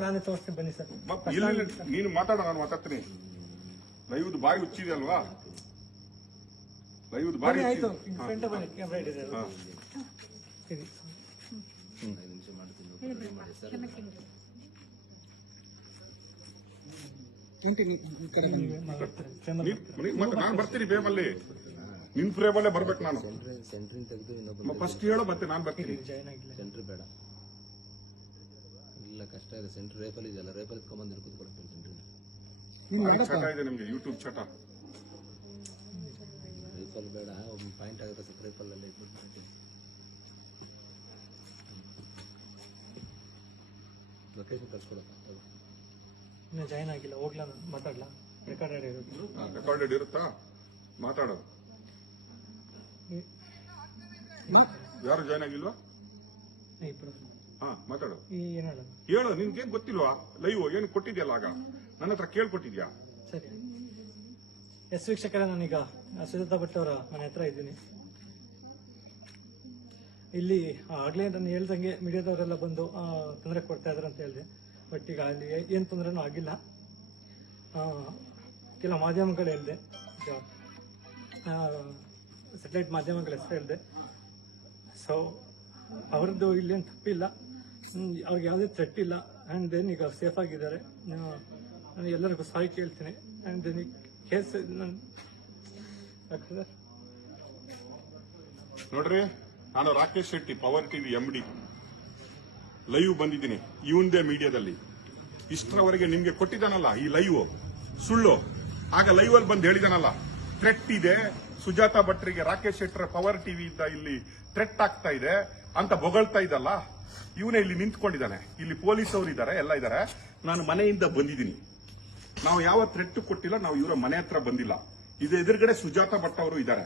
ನಾನೇ ತೋರಿಸ್ತೀನಿ ಬನ್ನಿ ಸರ್ ಇಲ್ಲಿ ನೀನು ಮಾತಾಡ ನಾನು ಮಾತಾಡ್ತೀನಿ ಲೈವ್ದು ಬಾಯಿ ಹುಚ್ಚಿದೆ ಅಲ್ವಾ ಲೈವ್ದು ಬಾಯಿ ಆಯ್ತು ಫ್ರಂಟ್ ಹಾ. ಇರಿ. ಮಾಡ್ತೀನಿ ಮತ್ತೆ ನಾನು ಬರ್ತೀನಿ ಬೇಮಲ್ಲಿ ನಿನ್ ಫ್ರೇಮಲ್ಲೇ ಬರ್ಬೇಕು ನಾನು. ಸೆಂಟ್ರಿಂಗ್ ತೆಗೆದು ಇನ್ನೊಬ್ಬ ಫಸ್ಟ್ ಹೇಳೋ ಮತ್ತೆ ನಾನು ಬರ್ತೀನಿ. ಜಾಯ್ನ್ ಆಗಿಲ್ಲ. ಸೆಂಟ್ರ್ ಬೇಡ. ಇಲ್ಲ ಕಷ್ಟ ಇದೆ. ಸೆಂಟ್ರ್ ರೇಪಲ್ಲಿ ಇದೆಯಲ್ಲ ರೇಪಲ್ಲಿ ಇಟ್ಕೊಂಬಂದು ಕೂತ್ಕೊಳ್ತೀನಿ ಸೆಂಟ್ರ್ ಭಾರಿ ಚಟ ಇದೆ ನಿಮ್ಗೆ ಯೂಟ್ಯೂಬ್ ಚಟ. ರೇಪಲ್ ಬೇಡ ಒಂದು ಪಾಯಿಂಟ್ ಆಗುತ್ತೆ ಸ್ವಲ್ಪ ರೇಪಲ್ಲೆಲ್ಲ ಇಟ್ಬಿಟ್ಟು ಲೊಕೇಶನ್ ಕಳ್ಸ್ಕೊಡಪ್ಪ ಇನ್ನು ಜಾಯ್ನ್ ಆಗಿಲ್ಲ ಹೋಗ್ಲಾ ನಾನು? ಮಾತಾಡ್ಲಾ? ರೆಕಾರ್ಡೆಡ್ ಇರುತ್ತೆ ರೆಕಾರ್ಡೆಡ್ ಇರುತ್ತಾ? ಮಾತಾಡೋದು ಯಾರು ಜಾಯ್ನ್ ಆಗಿಲ್ವಾ? ಹಾ ಮಾತಾಡು. ಹೇಳು ನಿನ್ಗೇನ್ ಗೊತ್ತಿಲ್ವಾ? ಲೈವ್ ಏನು ಕೊಟ್ಟಿದ್ಯಲ್ಲ ಆಗ? ನನ್ನ ಹತ್ರ ಕೇಳ್ಕೊಟ್ಟಿದ್ಯಾ? ಸರಿ. ಎಸ್ ವೀಕ್ಷಕರೇ ನಾನೀಗ ಸುಜಾತಾ ಭಟ್ ಅವರ ಮನೆ ಹತ್ರ ಇದ್ದೀನಿ. ಇಲ್ಲಿ ಆಗ್ಲೇ ನಾನು ಹೇಳ್ದಂಗೆ ಮೀಡಿಯಾದವರೆಲ್ಲ ಬಂದು ತೊಂದರೆ ಕೊಡ್ತಾ ಇದಾರೆ ಅಂತ ಹೇಳಿದೆ. ಬಟ್ ಈಗ ಅಲ್ಲಿ ಏನು ತೊಂದರೆನೂ ಆಗಿಲ್ಲ. ಕೆಲ ಮಾಧ್ಯಮಗಳು ಹೇಳಿದೆ. ಸೆಟಲೈಟ್ ಮಾಧ್ಯಮಗಳ ಹೆಸರು ಹೇಳಿದೆ. ಸೊ ಅವ್ರದ್ದು ಇಲ್ಲೇನು ತಪ್ಪಿಲ್ಲ. ಅವ್ರಿಗೆ ಯಾವುದೇ ಥ್ರೆಟ್ ಇಲ್ಲ. ಆ್ಯಂಡ್ ದೆನ್ ಈಗ ಸೇಫ್ ಆಗಿದ್ದಾರೆ. ನಾನು ಎಲ್ಲರಿಗೂ ಸಾರಿ ಕೇಳ್ತೀನಿ. ಆ್ಯಂಡ್ ದೆನ್ ಈ ಕೇಸ್ ನೋಡ್ರಿ, ನಾನು Rakesh Shetty power TV M D live ಬಂದಿದ್ದೀನಿ, ಇವಂದೇ ಮೀಡಿಯಾದಲ್ಲಿ ಇಷ್ಟರವರೆಗೆ ನಿಮ್ಗೆ ಕೊಟ್ಟಿದ್ದಾನಲ್ಲ, ಈ ಲೈವ್ ಸುಳ್ಳು. ಆಗ ಲೈವ್ ಅಲ್ಲಿ ಬಂದು ಹೇಳಿದಾನಲ್ಲ ಥ್ರೆಟ್ ಇದೆ. ಸುಜಾತಾ ಭಟ್ರಿಗೆ ರಾಕೇಶ್ ಶೆಟ್ಟರ ಪವರ್ ಟಿವಿ ಇಂದ ಇಲ್ಲಿ ಥ್ರೆಟ್ ಆಗ್ತಾ ಇದೆ ಅಂತ ಬೊಗಳ್ತಾ ಇದ್ದಲ್ಲ ಇವನೇ ಇಲ್ಲಿ ನಿಂತ್ಕೊಂಡಿದ್ದಾನೆ. ಇಲ್ಲಿ ಪೊಲೀಸ್ ಅವರು ಇದ್ದಾರೆ ಎಲ್ಲ ಇದ್ದಾರೆ ನಾನು ಮನೆಯಿಂದ ಬಂದಿದ್ದೀನಿ. ನಾವು ಯಾವ ಥ್ರೆಟ್ ಕೊಟ್ಟಿಲ್ಲ, ನಾವು ಇವರ ಮನೆ ಹತ್ರ ಬಂದಿಲ್ಲ. ಇದು ಎದುರುಗಡೆ ಸುಜಾತಾ ಭಟ್ ಅವರು ಇದ್ದಾರೆ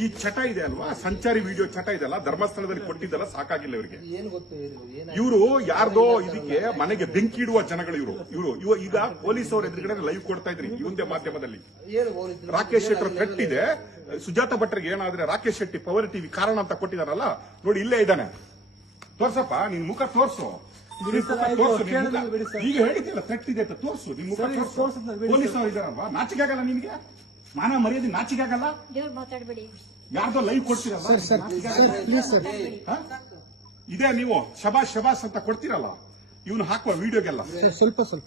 ಈ ಚಟ ಇದೆ ಅಲ್ವಾ? ಸಂಚಾರಿ ವಿಡಿಯೋ ಚಟ ಇದೆಲ್ಲ ಧರ್ಮಸ್ಥಳದಲ್ಲಿ ಕೊಟ್ಟಿದ್ದಲ್ಲ ಸಾಕಾಗಿಲ್ಲ ಇವರಿಗೆ. ಏನು ಗೊತ್ತು ಏನು ಇವರು ಯಾರ್ದೋ ಇದಕ್ಕೆ ಮನೆಗೆ ಬೆಂಕಿ ಇಡುವ ಜನಗಳು ಇವರು. ಇವರು ಇವ ಈಗ ಪೊಲೀಸ್ ಅವ್ರ ಎದುರುಗಡೆ ಲೈವ್ ಕೊಡ್ತಾ ಇದ್ರಿ ಒಂದೇ ಮಾಧ್ಯಮದಲ್ಲಿ. ರಾಕೇಶ್ ಶೆಟ್ಟರ್ ಥ್ರೆಟ್ ಇದೆ. ಸುಜಾತ ಭಟ್ರಿಗೆ ಏನಾದ್ರೆ ರಾಕೇಶ್ ಶೆಟ್ಟಿ ಪವರ್ ಟಿವಿ ಕಾರಣ ಅಂತ ಕೊಟ್ಟಿದಾರಲ್ಲ ನೋಡಿ ಇಲ್ಲೇ ಇದ್ದಾನೆ. ತೋರ್ಸಪ್ಪ ನಿನ್ ಮುಖ ತೋರ್ಸು. ತೋರ್ಸು, ಈಗ ಹೇಳಿದ್ಯಲ್ಲ ತಟ್ಟಿದೆ ಇದೆ ಅಂತ ತೋರ್ಸು. ನಿನ್ ಮುಖ ತೋರ್ಸು. ಪೊಲೀಸ್ ಅವ್ರು ಇದಾರಲ್ವಾ? ನಾಚಿಕೆ ಆಗಲ್ಲ ನಿನ್ಗೆ? ಮಾನ ಮರ್ಯಾದೆ ನಾಚಿಕೆ ಆಗಲ್ಲ? ದೇವ್ರು ಮಾತಾಡಬೇಡಿ. ಯಾರ್ದೋ ಲೈವ್ ಕೊಡ್ತೀರಲ್ಲ? ಆಗಲ್ಲ? ಹ? ಇದೇ ನೀವು ಶಬಾಸ್ ಶಬಾಸ್ ಅಂತ ಕೊಡ್ತೀರಲ್ಲ? ಇವನು ಹಾಕುವ ವಿಡಿಯೋಗೆಲ್ಲ ಸ್ವಲ್ಪ ಸ್ವಲ್ಪ.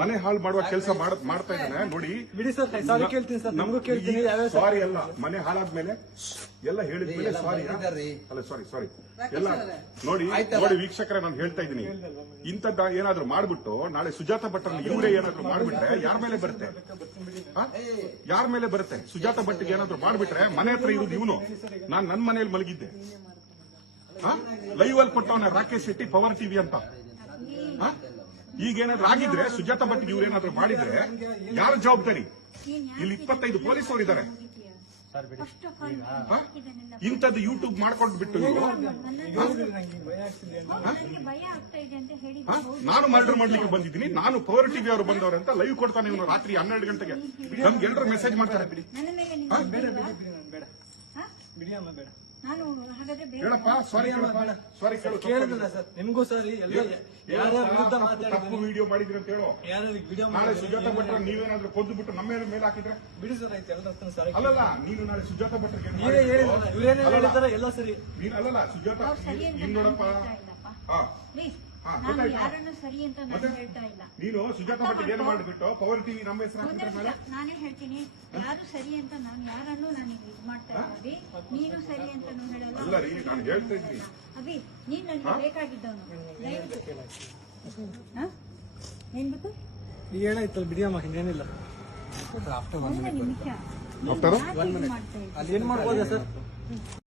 ಮನೆ ಹಾಳು ಮಾಡುವ ಕೆಲಸ ಮಾಡ್ತಾ ಇದ್ದಾನೆ. ನೋಡಿ. ಬಿಡಿ ಸರ್ ಸಾರಿ ಕೇಳ್ತೀನಿ ಸರ್. ನಮಗೂ ಕೇಳ್ತೀನಿ. ಯಾವ್ಯಾವ ಸಾರಿ ಅಲ್ಲ. ಮನೆ ಹಾಳಾದ್ಮೇಲೆ ಎಲ್ಲ ಹೇಳಿದ್ಮೇಲೆ ಸಾರಿ ಅಲ್ಲ ಸಾರಿ ಸಾರಿ ಎಲ್ಲ ನೋಡಿ ನೋಡಿ ವೀಕ್ಷಕರೇ ನಾನು ಹೇಳ್ತಾ ಇದ್ದೀನಿ. ಇಂಥದ್ದ ಏನಾದ್ರು ಮಾಡ್ಬಿಟ್ಟು ನಾಳೆ ಸುಜಾತ ಭಟ್ಟರಲ್ಲಿ ಇವರೇ ಏನಾದ್ರು ಮಾಡ್ಬಿಟ್ರೆ ಯಾರ ಮೇಲೆ ಬರುತ್ತೆ? ಯಾರ ಮೇಲೆ ಬರುತ್ತೆ? ಸುಜಾತ ಭಟ್ಟಿಗೆ ಏನಾದ್ರು ಮಾಡ್ಬಿಟ್ರೆ ಮನೆ ಹತ್ರ ಇರುವುದು ಇವನು. ನಾನ್ ನನ್ನ ಮನೆಯಲ್ಲಿ ಮಲಗಿದ್ದೆ. ಲೈವ್ ಅಲ್ಲಿ ಕೊಟ್ಟವನ ರಾಕೇಶ್ ಶೆಟ್ಟಿ ಪವರ್ ಟಿವಿ ಅಂತ. ಈಗ ಏನಾದ್ರೂ ಆಗಿದ್ರೆ ಸುಜಾತ ಭಟ್ಟಿಗೆ ಇವ್ರೇನಾದ್ರೂ ಮಾಡಿದ್ರೆ ಯಾರ ಜವಾಬ್ದಾರಿ? ಇಲ್ಲಿ ಇಪ್ಪತ್ತೈದು ಪೊಲೀಸ್ ಅವರು ಇದ್ದಾರೆ ಇಂಥದ್ದು ಯೂಟ್ಯೂಬ್ ಮಾಡ್ಕೊಂಡು ಬಿಟ್ಟು? ನಾನು ಮರ್ಡರ್ ಮಾಡ್ಲಿಕ್ಕೆ ಬಂದಿದ್ದೀನಿ. ನಾನು ಪವರ್ ಟಿವಿ ಅವರು ಬಂದವರು ಅಂತ ಲೈವ್ ಕೊಡ್ತಾನೆ ಇವನು ರಾತ್ರಿ ಹನ್ನೆರಡು ಗಂಟೆಗೆ. ನಮ್ಗೆ ಎಲ್ಲರೂ ಮೆಸೇಜ್ ಮಾಡ್ತಾರೆ. ಬಿಡಿ. ನಿಮ್ಗೆ ನಾನು ಹಾಗಾದ್ರೆ ಬೇರೆ ಹೇಳಪ್ಪ ಸಾರಿ ಸಾರಿ ಕೇಳಿದ್ರಲ್ಲ ಸರ್ ನಿಮಗೂ ಸರಿ ಎಲ್ಲ ಯಾರ್ಯಾರ ವಿರುದ್ಧ ತಪ್ಪು ಮಾತಾಡಿದ್ರಿ ವಿಡಿಯೋ ಮಾಡಿದ್ರಿ ಅಂತ ಹೇಳು. ವಿಡಿಯೋ ನಾಳೆ ಸುಜಾತ ಭಟ್ರ ನೀವೇನಾದ್ರೂ ಕೊಂದು ಬಿಟ್ಟು ನಮ್ಮ ಮೇಲೆ ಮೇಲೆ ಹಾಕಿದ್ರೆ? ಬಿಡಿ ಸರ್ ಆಯ್ತು ಎಲ್ಲ ಹತ್ರ ಸಾರಿ ಅಲ್ಲಲ್ಲ ನೀನು ನಾಳೆ ಸುಜಾತ ಭಟ್ರಿಗೆ ಏನ್ ನೀವೇ ಮಾಡಿದ್ರು? ಹೇಳಿದ್ರಲ್ಲ ಇವ್ರೇನೇ ಹೇಳಿದಾರೆ ಎಲ್ಲ ಸರಿ. ನೀನ್ ಅಲ್ಲಲ್ಲ ಸುಜಾತ ಅವ್ರು ಸರಿ ಅಂತ ನೀನ್ ನೋಡಪ್ಪ. ನಾನು ಹೇಳ್ತಾ ಇಲ್ಲಪ್ಪ. ಹಾ. ಪ್ಲೀಸ್ ಹಾ, ನಾನು ಗೊತ್ತಾಯ್ತಾ? ಯಾರನ್ನು ಸರಿ ಅಂತ ನಾನು ಹೇಳ್ತಾ ಇಲ್ಲ. ನೀನು ಸುಜಾತ ಭಟ್ರಿಗೆ ಏನು ಮಾಡ್ಬಿಟ್ಟು ಪವರ್ ಟಿವಿ ನಮ್ಮ ಹೆಸರು ಹಾಕಿದ್ರೆ ನಾನೇ ಹೇಳ್ತೀನಿ. ಯಾರು ಸರಿ ಅಂತ ನಾನು ಯಾರನ್ನು ನಾನು ಇದು ಮಾಡ್ತಾ ಸರಿ ಅಂತ ಹೇಳಲ್ಲ. ಅಲ್ಲ ರೀ ನಾನು ಹೇಳ್ತಾ ಇದ್ದೀನಿ. ಅಭಿ ನೀನ್ ನನಗೆ ಬೇಕಾಗಿದ್ದವನು. ದಯವಿಟ್ಟು ಹಾ? ಏನ್ ಬೇಕು? ಈಗ ಹೇಳಾಯ್ತಲ್ಲ ಬಿಡಿ ಅಮ್ಮ ಇನ್ನೇನಿಲ್ಲ ಒಂದು ನಿಮಿಷ. ಡಾಕ್ಟರ್ ಯಾಕೆ ಹೀಗ್ ಅಲ್ಲಿ ಏನ್ ಮಾಡ್ಬೋದ ಸರ್?